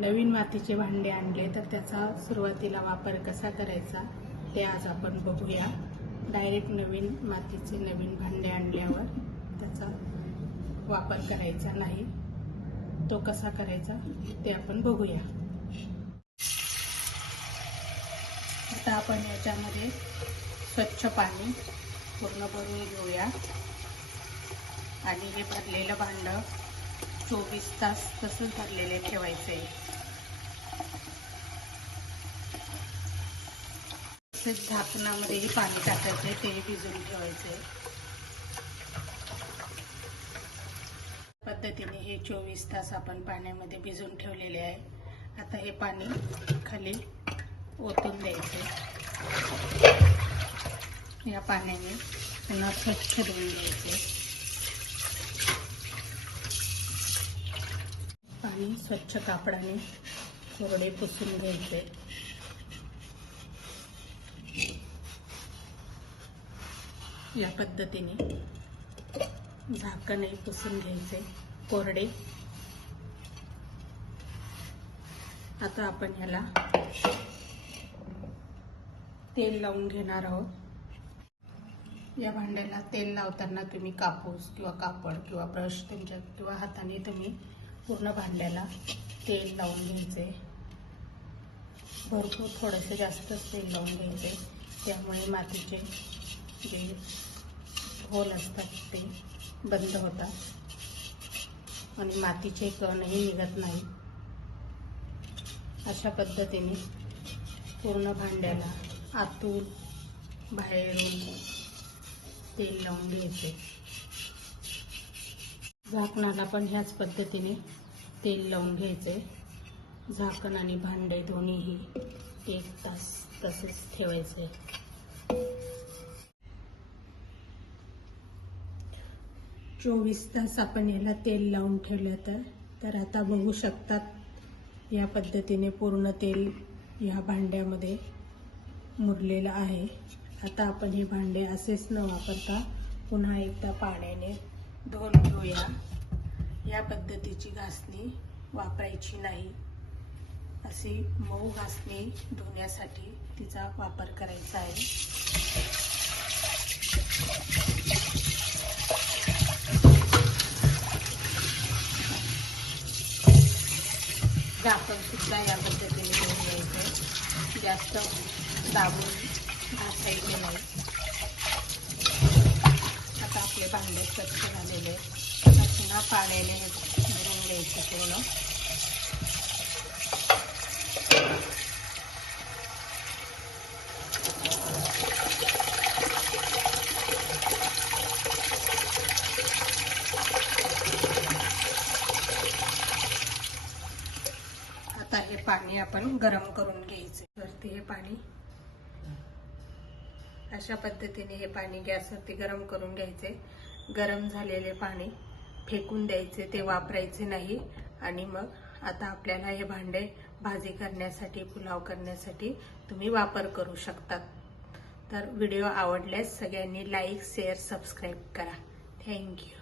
नवीन मातीचे भांडे आणले तर त्याचा सुरुवातीला वापर कसा करायचा ते आज आपण बघूया. डायरेक्ट नवीन मातीचे नवीन भांडे आणल्यावर त्याचा वापर करायचा नाही. तो कसा करायचा ते आपण बघूया. आता आपण याच्यामध्ये स्वच्छ पाणी पूर्ण भरून घेऊया. आणि हे भरलेलं भांडं चोवीस तास तसंच भरलेले ठेवायचे. तसेच झाकणामध्येही पाणी टाकायचे ते भिजून ठेवायचे. पद्धतीने हे चोवीस तास आपण पाण्यामध्ये भिजून ठेवलेले आहे. आता हे पाणी खाली ओतून द्यायचे. या पाण्याने पुन्हा स्वच्छ धुवून द्यायचे मी स्वच्छ कापडाने कोरडे पुसून घ्यायचे. या पद्धतीने झाकणही पुसून घ्यायचे. कोरडे. आता आपण ह्याला तेल लावून घेणार आहोत. या भांड्याला तेल लावताना तुम्ही कापूस किंवा कापड किंवा ब्रश तुमच्या किंवा हाताने तुम्ही पूर्ण भांड्याला तेल लावून घ्यायचे. भरपूर थोडंसं जास्तच तेल लावून घ्यायचे. त्यामुळे मातीचे जे होल असतात ते बंद होतात. आणि मातीचे कणही निघत नाही अशा पद्धतीने पूर्ण भांड्याला आतून बाहेरून तेल लावून घ्यायचे. झाकणाला पण ह्याच पद्धतीने तेल लावून घ्यायचे झाकण आणि भांडे दोन्हीही एक तास तसेच ठेवायचे चोवीस तास आपण याला तेल लावून ठेवलं तर तर आता बघू शकतात या पद्धतीने पूर्ण तेल या भांड्यामध्ये मुरलेलं आहे. आता आपण हे भांडे असेच न वापरता पुन्हा एकदा पाण्याने दोन घेऊया. या पद्धतीची घासणी वापरायची नाही. अशी मऊ घासणी धुण्यासाठी तिचा वापर करायचा आहे. झाकण सुद्धा या पद्धतीने घेऊन घ्यायचं. जास्त दाबून घासायचं नाही. भांडे स्वच्छ झालेले आता पुन्हा पाण्याने भरून घ्यायचे पूर्ण. आता हे पाणी आपण गरम करून घ्यायचे. वरती हे पाणी अशा पद्धतीने हे पाणी गॅसवरती गरम करून घ्यायचे. गरम झालेले पाणी फेकून द्यायचे ते वापरायचे नाही. आणि मग आता आपल्याला हे भांडे भाजी करण्यासाठी पुलाव करण्यासाठी तुम्ही वापर करू शकतात. तर व्हिडिओ आवडल्यास सगळ्यांनी लाईक शेअर सबस्क्राईब करा. Thank you.